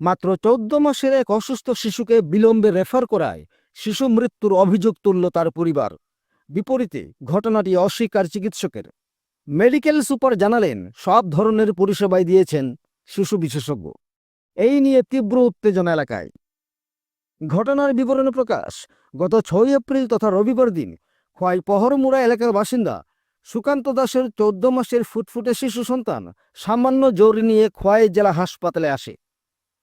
মাত্র চৌদ্দ মাসের এক অসুস্থ শিশুকে বিলম্বে রেফার করায় শিশু মৃত্যুর অভিযোগ তুলল তার পরিবার। বিপরীতে ঘটনাটি অস্বীকার চিকিৎসকের। মেডিকেল সুপার জানালেন, সব ধরনের পরিষেবাই দিয়েছেন শিশু বিশেষজ্ঞ। এই নিয়ে তীব্র উত্তেজনা এলাকায়। ঘটনার বিবরণ প্রকাশ, গত ছয় এপ্রিল তথা রবিবার দিন খোয়াই পহরমুড়া এলাকার বাসিন্দা সুকান্ত দাসের চৌদ্দ মাসের ফুটফুটে শিশু সন্তান সামান্য জোর নিয়ে খোয়াই জেলা হাসপাতালে আসে।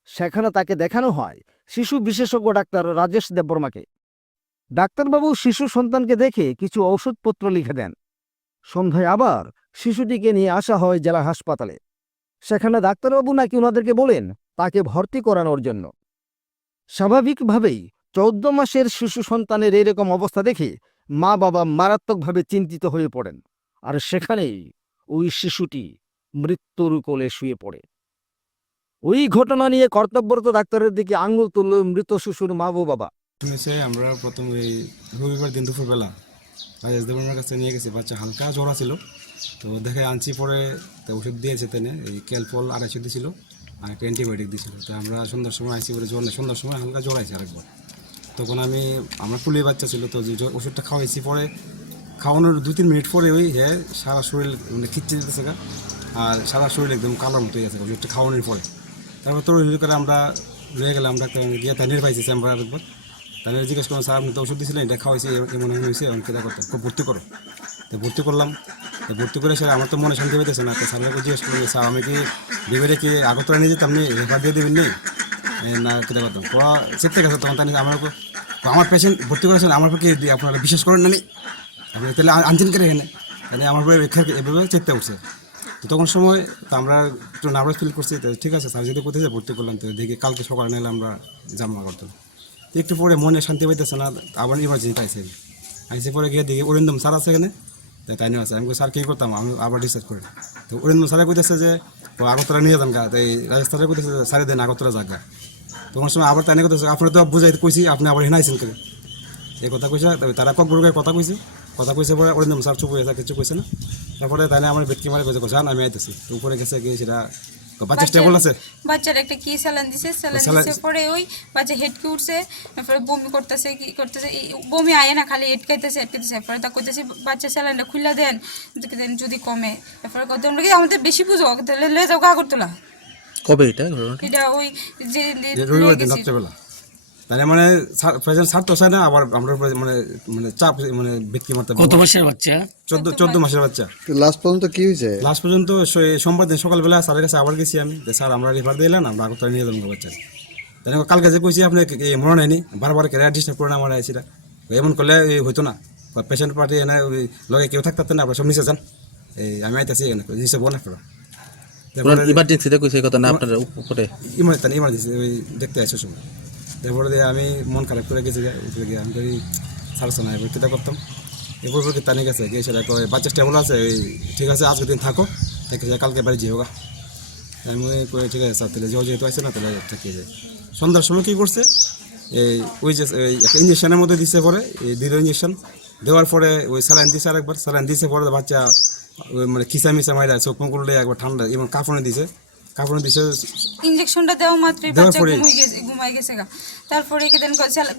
সেখানে তাকে দেখানো হয় শিশু বিশেষজ্ঞ ডাক্তার রাজেশ দেববর্মাকে। ডাক্তারবাবু শিশু সন্তানকে দেখে কিছু ঔষধপত্র লিখে দেন। সন্ধ্যায় আবার শিশুটিকে নিয়ে আসা হয় জেলা হাসপাতালে। সেখানে ডাক্তারবাবু নাকি ওনাদেরকে বলেন, তাকে ভর্তি করানোর জন্য। স্বাভাবিকভাবেই চৌদ্দ মাসের শিশু সন্তানের এরকম অবস্থা দেখে মা বাবা মারাত্মকভাবে চিন্তিত হয়ে পড়েন। আর সেখানেই ওই শিশুটি মৃত্যুর কোলে শুয়ে পড়ে। ওই ঘটনা নিয়ে কর্তব্যরত ডাক্তারের দিকে আঙুল তুলল মৃত শিশুর মা ও বাবা। শুনেছে আমরা প্রথম এই রবিবার দিন দুপুরবেলা রাজেশ দেবনের কাছে নিয়ে গেছি, বাচ্চা হালকা জ্বর ছিল তো দেখে আনছি, পরে তো ওষুধ দিয়েছে তেনে, এই ক্যালপল আড়াইশো দিয়েছিল আর একটা অ্যান্টিবায়োটিক দিয়েছিল তো আমরা সন্ধ্যার সময় আইসি বলে জ্বর সন্ধ্যার সময় হালকা জ্বর আছে আরেকবার। তখন আমি, আমার পুলি বাচ্চা ছিল, তো ওষুধটা খাওয়াইছি, পরে খাওয়ানোর দু তিন মিনিট পরে ওই হ্যাঁ সারা শরীর মানে খিচ্ছে দিতেছে গা। আর সারা শরীর একদম কালার মতো হয়ে গেছে ওষুধটা খাওয়ানোর পরে। তারপর তোর করে আমরা রয়ে গেলাম ডাক্তার গিয়ে তাই পাইছি চেম্বার একবার তাহলে জিজ্ঞেস করলাম, স্যার, আপনি তো ওষুধ দিয়েছিলেন এটা খাওয়াইছি, এমন এমন হয়েছে এমন কেটা করতাম খুব ভর্তি করো। তো ভর্তি করলাম। তো ভর্তি করে স্যার আমার তো মনে শান্তি পেতেছে না। তো স্যারকে জিজ্ঞেস করলাম স্যার, আমি কি বিবেরে কি আগরতলা নিয়ে যেতাম নেই রেফার দিয়ে দেবেন নেই না কেটে করতাম পড়া চেপতে গেছে তখন তাই আমার আমার পেশেন্ট ভর্তি করেছেন, আমার কি আপনারা বিশ্বাস করেন না নি? আপনি তাহলে আনছেন কেটে এখানে? তাহলে আমার এভাবে চেপতে উঠছে। তখন সময় তো আমরা একটু নার্ভাস ফিল করছি ঠিক আছে, স্যার যদি কোথায় ভর্তি করলাম তো দেখি কালকে সকালে নিলে আমরা জামা করতাম একটু পরে মনে শান্তি পাইতেছে না, আবার ইমার্জেন্সি পাইছে। আইসে পরে গিয়ে দেখি অরিন্দম স্যার আছে এখানে। তাই নিয়ে আছে আমি স্যার, কী করতাম? আমি আবার ডিসাইড করি। তো অরিন্দম স্যারে কইতেছে যে, ও আগরতলা নিয়ে যান গা। তো এই রাজস্থানে কইতেছে স্যারে, দেন আগরতলা জায়গা তখন সময় আবার তাই কইতেছে, আপনার তো বুঝাইতে কইছি, আপনি আবার হেনাইছেন করে এই কথা কইছে, তবে তারা কক বড় কথা কইছে। কথা কইছে পরে অরিন্দম স্যার চুপ হয়ে কিছু কইছে না। তারপরে তাই আমার বেটকি মারে কইছে যান আমি আইতেছি। তো উপরে গেছে গিয়ে সেটা বাচ্চা স্টেবল আছে? বাচ্চার একটা কি স্যালান দিছে? স্যালান দিছে পরে ওই বাচ্চা হেডকে উঠছে তারপরে বমি করতেছে কি করতেছে বমি আয় না খালি হেটকাইতেছে হেটকাইতেছে পরে তা কইতেছে বাচ্চা স্যালাইনটা খুলে দেন দেন যদি কমে। তারপরে কত আমরা কি আমাদের বেশি বুঝো তাহলে লয়ে যাও কাগর তোলা কবে এটা? ঘটনাটা? এটা ওই যে রবিবার দিন গেছি। রাত্রেবেলা। তাহলে মানে প্রেজেন্ট ছাড় তো না আবার আমরা মানে মানে চাপ মানে ব্যক্তি মারতে কত মাসের বাচ্চা? চোদ্দ চোদ্দ মাসের বাচ্চা। লাস্ট পর্যন্ত কি হয়েছে? লাস্ট পর্যন্ত সোমবার দিন সকালবেলা স্যারের কাছে আবার গেছি আমি যে স্যার আমরা রেফার দিলাম আমরা আগরতলা নিয়ে যাব বাচ্চা তাই কালকে যে কইছি আপনি মনে নেয়নি? বারবার ক্যারিয়ার ডিস্টার্ব করে না আমার আইসিটা এমন করলে হইতো না। পেশেন্ট পার্টি এনে লগে কেউ থাকতে না আপনার সব নিচে যান। এই আমি আইতাছি এখানে নিচে বল আপনারা। ইমার্জেন্সিতে কইছে কথা না আপনার উপরে। ইমার তাহলে ইমার্জেন্সি দেখতে আসে সময় তারপরে দিয়ে আমি মন খারাপ করে গেছি গিয়ে আমি ছাড়ছে না এবার করতাম? এরপর পরে তানে গেছে গিয়ে সেটা কয় বাচ্চা স্টেবল আছে ঠিক আছে আজকে দিন থাকো। থেকে কালকে বাড়ি গা। আমি কই ঠিক আছে স্যার তাহলে যাও যেহেতু আছে না তাহলে থেকে যায় সন্ধ্যার সময় কী করছে এই ওই যে এই একটা ইঞ্জেকশনের মধ্যে দিছে পরে এই দিল ইঞ্জেকশন দেওয়ার পরে ওই স্যালাইন দিছে আরেকবার। স্যালাইন দিছে পরে বাচ্চা ওই মানে খিসা মিসা মাইরা চোখ মুখ একবার ঠান্ডা এবং কাফনে দিছে। কাফনে দিছে ইঞ্জেকশনটা দেওয়া মাত্রই দেওয়ার পরেই? ঘুমাই গেছে গা। তারপরে কেদেন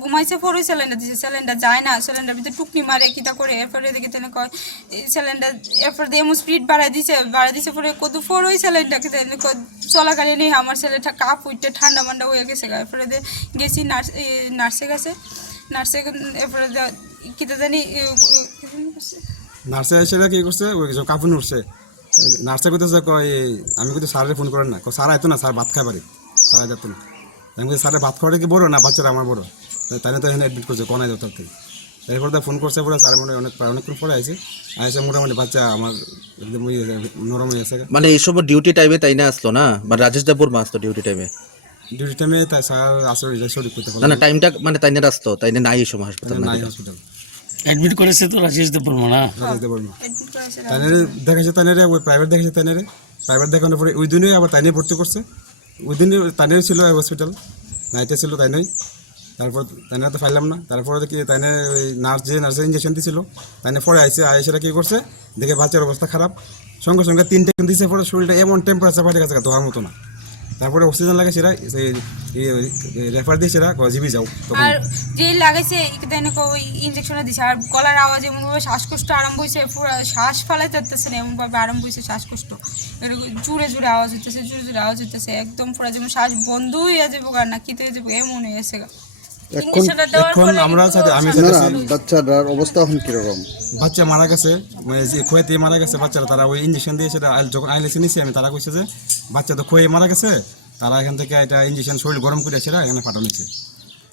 ঘুমাইছে পরে স্যালেন্ডার দিছে স্যালেন্ডার যায় না স্যালেন্ডার ভিতরে টুকনি মারে, কিতা করে, এরপরে দেখে তেনে কয় স্যালেন্ডার এরপর দিয়ে এমন স্পিড বাড়াই দিছে বাড়াই দিছে পরে কত ফোর ওই স্যালেন্ডার স্যালেন্ডারকে চলাকালীন নেই, আমার ছেলেটা কাপ উঠতে ঠান্ডা মান্ডা হয়ে গেছে গা। এরপরে দিয়ে গেছি নার্স নার্সের কাছে। নার্সে এরপরে কিতা জানি? নার্সে এসে কি করছে, ওই কিছু কাপুন উঠছে নার্সে কইতেছে কয় আমি কিন্তু স্যারের ফোন করেন না। স্যার আইতো না, স্যার ভাত খাই পারি স্যার যেত না। আমি বলছি স্যারের ভাত খাওয়াটা কি বড় না বাচ্চারা আমার বড়? তাই তো এখানে অ্যাডমিট করছে কোনায় দপ্তর থেকে। এরপর তো ফোন করছে পরে স্যার মনে অনেক অনেকক্ষণ পরে আইসে আইসে মোটামুটি বাচ্চা আমার একদম নরম হয়ে গেছে। মানে এই সময় ডিউটি টাইমে তাই না আসলো না? বা রাজেশ দেবপুর মা আসতো ডিউটি টাইমে ডিউটি টাইমে তাই স্যার আসলে শরীর করতে না না টাইমটা মানে তাই না আসতো তাই না নাই এই সময় হাসপাতাল নাই হসপিটাল অ্যাডমিট করেছে তো রাজেশ দেববর্মা না? রাজেশ admit করেছে তাইনারে দেখাচ্ছে তাইনারে ওই প্রাইভেট দেখাচ্ছে তাইনারে। প্রাইভেট দেখানোর পরে ওই দিনই আবার তাইনে ভর্তি করছে। তাই তাইনের ছিল হসপিটাল নাইটে ছিল তাইনই। তারপর তাইনে তো পাইলাম না। তারপরে কি তাইনে ওই নার্স যে নার্সের ইঞ্জেকশন দিছিল, তাইনে পরে আইসে আইসেরা কী করছে? দেখে বাচ্চার অবস্থা খারাপ। সঙ্গে সঙ্গে তিনটে দিছে পরে শরীরটা এমন টেম্পারেচার বাইরে গেছে ধোয়ার মতো না। তারপরে অক্সিজেন লাগে সেটা রেফার দিয়ে সেটা জিবি যাও আর যে লাগাইছে এখানে ওই দিছে, আর গলার আওয়াজ এমনভাবে শ্বাসকষ্ট আরম্ভ হয়েছে শ্বাস ফালাই যাচ্ছে না, এমনভাবে আরম্ভ হয়েছে শ্বাসকষ্ট জুড়ে জুড়ে আওয়াজ হইতেছে জুড়ে জুড়ে আওয়াজ হইতেছে, একদম পুরো যেমন শ্বাস বন্ধ হয়ে যাব আর না কিতে হয়ে যাব এমন হয়ে গেছে গা। দেওয়ার এখন আমরা সাথে আমি বাচ্চাটার অবস্থা এখন কীরকম? বাচ্চা মারা গেছে মানে যে খোয়াতে মারা গেছে বাচ্চারা তারা ওই ইঞ্জেকশন দিয়ে সেটা আইল- যখন আইলেছে নিছি আমি তারা কইছে যে বাচ্চা তো খোয়ে মারা গেছে তারা এখান থেকে এটা ইঞ্জেকশন শরীর গরম করে সেটা এখানে ফাটানিছে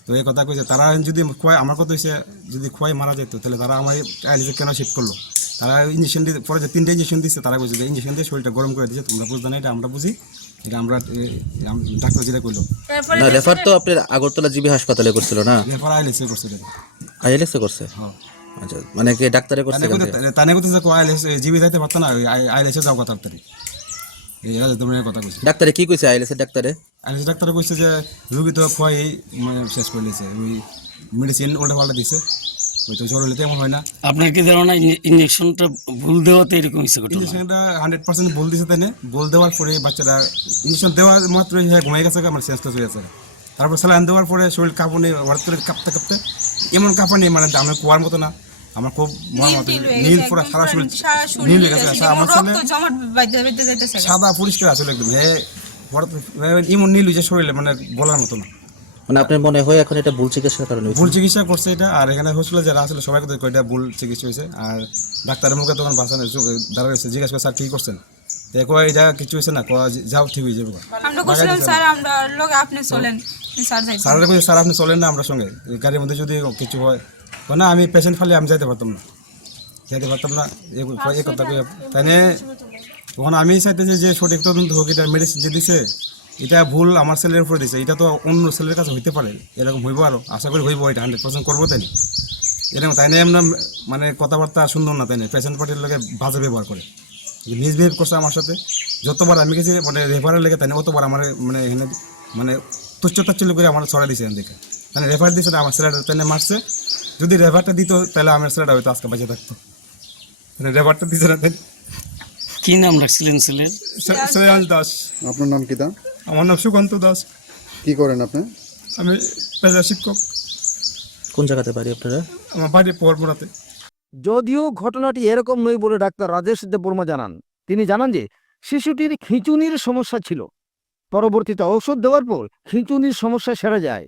তো এই কথা কইছে তারা যদি খোয়াই আমার কথা হয়েছে যদি খোয়াই মারা যেত তাহলে তারা আমার আইলেছে কেন শিফট করল? তারা ইঞ্জেকশন দিতে পরে যে তিনটে ইঞ্জেকশন দিচ্ছে তারা কইছে যে ইঞ্জেকশন দিয়ে শরীরটা গরম করে দিচ্ছে তোমরা বুঝতে না এটা আমরা বুঝি। এটা আমরা ডাক্তার যেটা করল না রেফার তো আপনার আগরতলা জিবি হাসপাতালে করছিল না? এরপর আইলেছে করছে এটা আইএলএক্সে করছে? হ্যাঁ। আচ্ছা মানে কি ডাক্তারে করছে? তানে করতে আইলেছে জিবি যাইতে পারতো না আইলেছে যাও কথা তাড়াতাড়ি ডাক্তারে কি কইছে আইএলএস এর ডাক্তারে? আইলেছে ডাক্তার কইছে যে রুগী তো খোয়াই মানে শেষ করে দিয়েছে। ওই মেডিসিন উল্টা পাল্টা দিছে ওই জ্বর হলে তেমন হয় না। আপনার কি ধারণা ইঞ্জেকশনটা ভুল দেওয়াতে এরকম হয়েছে ইঞ্জেকশনটা হান্ড্রেড পার্সেন্ট বল দিছে তাই বল দেওয়ার পরে বাচ্চারা ইঞ্জেকশন দেওয়ার মাত্র হ্যাঁ ঘুমাই গেছে আমার সেন্স হয়ে গেছে তারপর স্যালাইন দেওয়ার পরে শরীর কাঁপুনি হঠাৎ করে কাঁপতে কাঁপতে এমন কাঁপানি মানে আমার কুয়ার মতো না। আমার খুব মতো নীল হয়ে পুরো সারা শরীর নীল নীল হয়ে গেছে আমার ছেলে। সাদা পরিষ্কার আসলে একদম। হে হঠাৎ এমন নীল হয়েছে শরীরে মানে বলার মতো না। মানে আপনার মনে হয় এখন এটা ভুল চিকিৎসার কারণে ভুল চিকিৎসা করছে এটা আর এখানে হসপিটালে যারা আসলে সবাই কথা এটা ভুল চিকিৎসা হয়েছে। আর ডাক্তারের মুখে তখন বাঁচানো দাঁড়া রয়েছে। জিজ্ঞাসা করে স্যার কি করছেন? দেখো এটা কিছু হয়েছে না যাও ঠিক হয়ে যাবে। আমরা বলছিলাম স্যার আমরা লোক আপনি চলেন স্যার স্যার আপনি চলেন না আমরা সঙ্গে। গাড়ির মধ্যে যদি কিছু হয় না আমি পেশেন্ট ফালে আমি যাইতে পারতাম না। যাইতে পারতাম না এই কথা তাই তখন আমি চাইতেছি যে সঠিক তদন্ত হোক এটা মেডিসিন যে দিছে এটা ভুল আমার ছেলের উপরে দিছে। এটা তো অন্য ছেলের কাছে হইতে পারে। এরকম হইব আরও। আশা করি হইব এটা হান্ড্রেড পার্সেন্ট করব তাই না? এরকম তাই না এমন মানে কথাবার্তা সুন্দর না তাই না? পেশেন্ট পার্টির লোকে বাজে ব্যবহার করে। মিসবিহেভ করছে আমার সাথে। যতবার আমি গেছি মানে রেফারের লেগে তাই না অতবার আমার মানে এখানে মানে তুচ্ছ তাচ্ছিল্য করে আমার ছড়া দিয়েছে এখান থেকে। মানে রেফার দিয়েছে না আমার ছেলেটা তাই মারছে। যদি রেফারটা দিত তাহলে আমার ছেলেটা হয়তো আজকে বেঁচে থাকতো। মানে রেফারটা দিছে না তাই কি নাম রাখছিলেন ছেলের? শ্রে- দাস। আপনার নাম কি দা? আমার নাম সুকান্ত দাস। কি করেন আপনি? আমি পেশা শিক্ষক। কোন জায়গাতে বাড়ি আপনারা? আমার বাড়ি পরপরাতে যদিও ঘটনাটি এরকম নয় বলে ডাক্তার রাজেশ দেববর্মা জানান। তিনি জানান যে শিশুটির খিঁচুনির সমস্যা ছিল। পরবর্তীতে ঔষধ দেওয়ার পর খিঁচুনির সমস্যা সেরে যায়।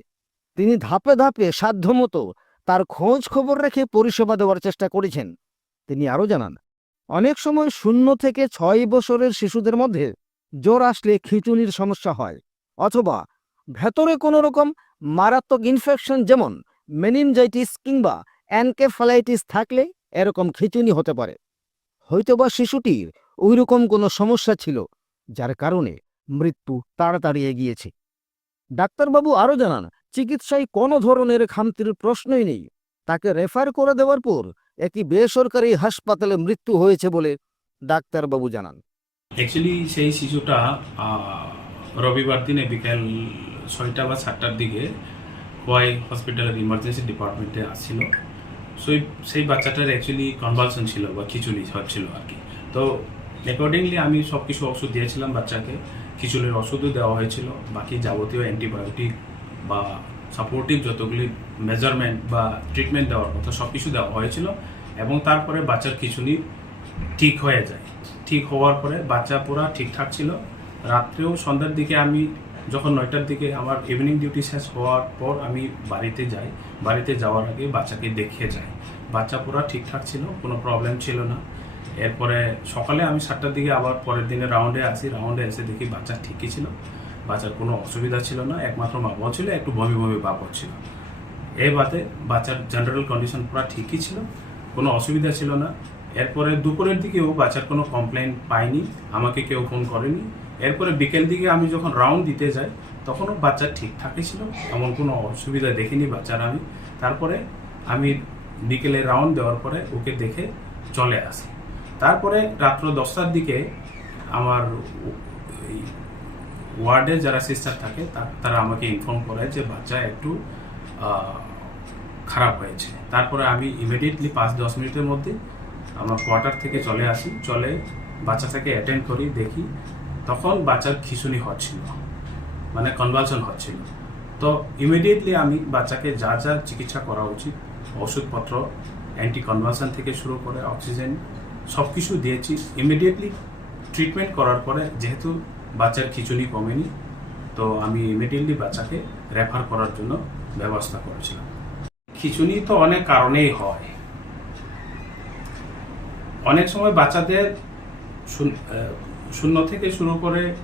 তিনি ধাপে ধাপে সাধ্যমতো তার খোঁজ খবর রেখে পরিষেবা দেওয়ার চেষ্টা করেছেন। তিনি আরও জানান অনেক সময় শূন্য থেকে ছয় বছরের শিশুদের মধ্যে জ্বর আসলে খিঁচুনির সমস্যা হয়, অথবা ভেতরে কোনো রকম মারাত্মক ইনফেকশন যেমন মেনিনজাইটিস কিংবা অ্যানকেফালাইটিস থাকলে এরকম খিঁচুনি হতে পারে। হয়তোবা শিশুটির ওইরকম কোনো সমস্যা ছিল, যার কারণে মৃত্যু তাড়াতাড়ি এগিয়েছে। ডাক্তারবাবু আরও জানান, চিকিৎসায় কোনো ধরনের খামতির প্রশ্নই নেই। তাকে রেফার করে দেওয়ার পর একটি বেসরকারি হাসপাতালে মৃত্যু হয়েছে বলে ডাক্তারবাবু জানান। অ্যাকচুয়ালি সেই শিশুটা রবিবার দিনে বিকেল ছয়টা বা সাতটার দিকে খোয়াই হসপিটালের ইমার্জেন্সি ডিপার্টমেন্টে আসছিল। সেই সেই বাচ্চাটার অ্যাকচুয়ালি কনভালশন ছিল বা খিচুড়ি হচ্ছিল আর কি তো অ্যাকর্ডিংলি আমি সব কিছু ওষুধ দিয়েছিলাম বাচ্চাকে। খিচুড়ির ওষুধও দেওয়া হয়েছিল। বাকি যাবতীয় অ্যান্টিবায়োটিক বা সাপোর্টিভ যতগুলি মেজারমেন্ট বা ট্রিটমেন্ট দেওয়ার কথা সব কিছু দেওয়া হয়েছিল। এবং তারপরে বাচ্চার খিচুড়ি ঠিক হয়ে যায়। ঠিক হওয়ার পরে বাচ্চা পুরা ঠিকঠাক ছিল। রাত্রেও সন্ধ্যার দিকে আমি যখন নয়টার দিকে আমার ইভিনিং ডিউটি শেষ হওয়ার পর আমি বাড়িতে যাই, বাড়িতে যাওয়ার আগে বাচ্চাকে দেখে যাই। বাচ্চা পুরা ঠিকঠাক ছিল, কোনো প্রবলেম ছিল না। এরপরে সকালে আমি সাতটার দিকে আবার পরের দিনে রাউন্ডে আসি রাউন্ডে এসে দেখি বাচ্চা ঠিকই ছিল। বাচ্চার কোনো অসুবিধা ছিল না, একমাত্র মা ছিল, একটু বমি বমি ভাব হচ্ছিল এই বাদে বাচ্চার জেনারেল কন্ডিশন পুরো ঠিকই ছিল, কোনো অসুবিধা ছিল না। এরপরে দুপুরের দিকেও বাচ্চার কোনো কমপ্লেন পাইনি আমাকে কেউ ফোন করেনি। এরপরে বিকেল দিকে আমি যখন রাউন্ড দিতে যাই, তখনও বাচ্চা ঠিকঠাকই ছিল, এমন কোনো অসুবিধা দেখিনি বাচ্চার আমি। তারপরে আমি বিকেলে রাউন্ড দেওয়ার পরে ওকে দেখে চলে আসি। তারপরে রাত্র দশটার দিকে আমার এই ওয়ার্ডে যারা সিস্টার থাকে তারা আমাকে ইনফর্ম করে যে বাচ্চা একটু খারাপ হয়েছে। তারপরে আমি ইমিডিয়েটলি পাঁচ দশ মিনিটের মধ্যে আমার কোয়ার্টার থেকে চলে আসি, চলে বাচ্চাটাকে অ্যাটেন্ড করি, দেখি। তখন বাচ্চার খিচুনি হচ্ছিল মানে কনভালশন হচ্ছিল। তো ইমিডিয়েটলি আমি বাচ্চাকে যা যা চিকিৎসা করা উচিত, ওষুধপত্র অ্যান্টি কনভালশন থেকে শুরু করে অক্সিজেন সব কিছু দিয়েছি। ইমিডিয়েটলি ট্রিটমেন্ট করার পরে যেহেতু বাচ্চার খিচুনি কমেনি, তো আমি ইমিডিয়েটলি বাচ্চাকে রেফার করার জন্য ব্যবস্থা করেছিলাম। খিচুনি তো অনেক কারণেই হয়। অনেক সময় বাচ্চাদের শূন্য- থেকে শুরু করে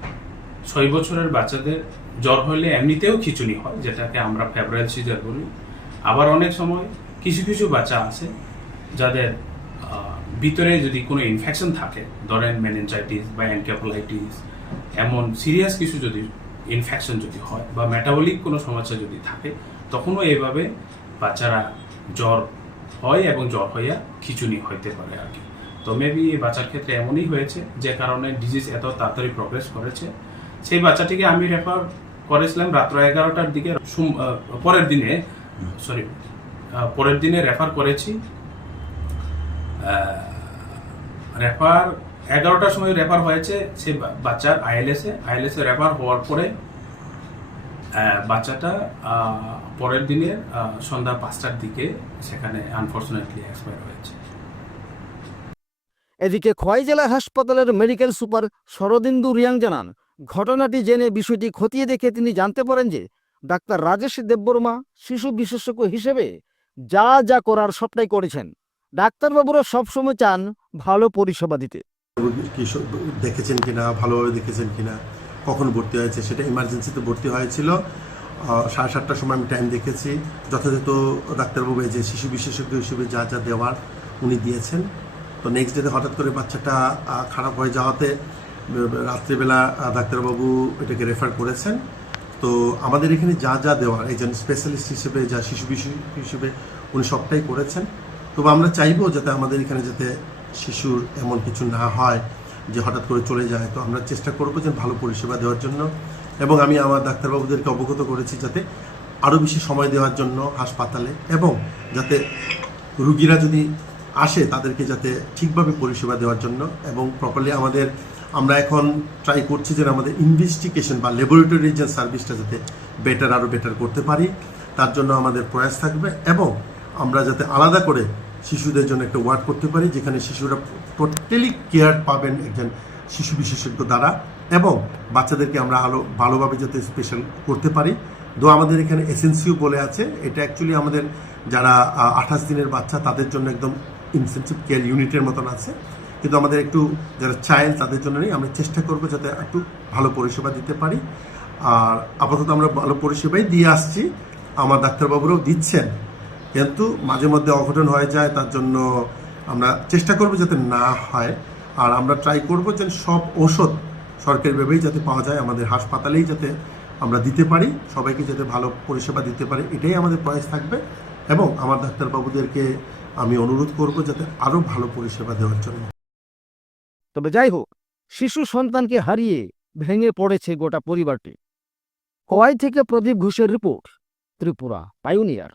ছয় বছরের বাচ্চাদের জ্বর হলে এমনিতেও খিচুনি হয়, যেটাকে আমরা ফেব্রুয়ারি সিজার বলি। আবার অনেক সময় কিছু কিছু বাচ্চা আছে যাদের ভিতরে যদি কোনো ইনফেকশন থাকে, ধরেন মেনেঞ্জাইটিস বা অ্যানকেফালাইটিস এমন সিরিয়াস কিছু যদি ইনফেকশন যদি হয় বা মেটাবলিক কোনো সমস্যা যদি থাকে, তখনও এইভাবে বাচ্চারা জ্বর হয় এবং জ্বর হইয়া খিচুনি হইতে পারে আর কি। তো মেবি এই বাচ্চার ক্ষেত্রে এমনই হয়েছে যে কারণে ডিজিজ এত তাড়াতাড়ি প্রগ্রেস করেছে। সেই বাচ্চাটিকে আমি রেফার করেছিলাম রাত্র এগারোটার দিকে পরের দিনে সরি পরের দিনে রেফার করেছি। রেফার এগারোটার সময় রেফার হয়েছে সে বাচ্চার আইএলএসে আইএলএসে রেফার হওয়ার পরে বাচ্চাটা পরের দিনের সন্ধ্যা পাঁচটার দিকে সেখানে আনফর্চুনেটলি এক্সপায়ার হয়েছে। এদিকে খোয়াই জেলা হাসপাতালের মেডিকেল সুপার শরদিন্দু রিয়াং জানান, ঘটনাটি জেনে বিষয়টি খতিয়ে দেখে তিনি জানতে পারেন যে, ডাক্তার রাজেশ দেববর্মা শিশু বিশেষজ্ঞ হিসেবে যা যা করার সবটাই করেছেন। ডাক্তারবাবুরা সবসময় চান ভালো পরিষেবা দিতে। দেখেছেন কিনা, ভালোভাবে দেখেছেন কিনা, কখন ভর্তি হয়েছে সেটা ইমার্জেন্সিতে ভর্তি হয়েছিল। সাড়ে সাতটার সময় আমি টাইম দেখেছি। যথাযথ ডাক্তারবাবু যে শিশু বিশেষজ্ঞ হিসেবে যা যা দেওয়ার উনি দিয়েছেন। তো নেক্সট ডেতে হঠাৎ করে বাচ্চাটা খারাপ হয়ে যাওয়াতে রাত্রিবেলা ডাক্তারবাবু এটাকে রেফার করেছেন। তো আমাদের এখানে যা যা দেওয়ার, একজন স্পেশালিস্ট হিসেবে, যা শিশু বিশেষ হিসেবে উনি সবটাই করেছেন। তবে আমরা চাইব যাতে আমাদের এখানে যাতে শিশুর এমন কিছু না হয়, যে হঠাৎ করে চলে যায়। তো আমরা চেষ্টা করব যে ভালো পরিষেবা দেওয়ার জন্য। এবং আমি আমার ডাক্তারবাবুদেরকে অবগত করেছি যাতে আরও বেশি সময় দেওয়ার জন্য হাসপাতালে। এবং যাতে রুগীরা যদি আসে তাদেরকে যাতে ঠিকভাবে পরিষেবা দেওয়ার জন্য এবং প্রপারলি আমাদের, আমরা এখন ট্রাই করছি যে আমাদের ইনভেস্টিগেশন বা ল্যাবরেটরি যে সার্ভিসটা যাতে বেটার আরও বেটার করতে পারি, তার জন্য আমাদের প্রয়াস থাকবে এবং আমরা যাতে আলাদা করে শিশুদের জন্য একটা ওয়ার্ড করতে পারি, যেখানে শিশুরা টোটালি কেয়ার পাবেন একজন শিশু বিশেষজ্ঞ দ্বারা এবং বাচ্চাদেরকে আমরা আরও ভালোভাবে যাতে স্পেশাল করতে পারি। দো আমাদের এখানে এসেন্সিও বলে আছে, এটা অ্যাকচুয়ালি আমাদের যারা আঠাশ দিনের বাচ্চা, তাদের জন্য একদম ইনসেন্সিভ কেয়ার ইউনিটের মতন আছে। কিন্তু আমাদের একটু যারা চাইল্ড তাদের জন্য নেই আমরা চেষ্টা করব যাতে একটু ভালো পরিষেবা দিতে পারি। আর আপাতত আমরা ভালো পরিষেবাই দিয়ে আসছি। আমার ডাক্তারবাবুরাও দিচ্ছেন। কিন্তু মাঝে মধ্যে অঘটন হয়ে যায়, তার জন্য আমরা চেষ্টা করব যাতে না হয়। আর আমরা ট্রাই করব যে সব ওষুধ সরকারিভাবেই যাতে পাওয়া যায়, আমাদের হাসপাতালেই যাতে আমরা দিতে পারি, সবাইকে যাতে ভালো পরিষেবা দিতে পারি, এটাই আমাদের প্রয়াস থাকবে। এবং আমার ডাক্তারবাবুদেরকে আমি অনুরোধ করব যাতে আরও ভালো পরিষেবা দেওয়ার জন্য। তবে যাই হোক, শিশু সন্তানকে হারিয়ে ভেঙে পড়েছে গোটা পরিবারটি। হওয়াই থেকে প্রদীপ ঘোষের রিপোর্ট, ত্রিপুরা পাইওনিয়ার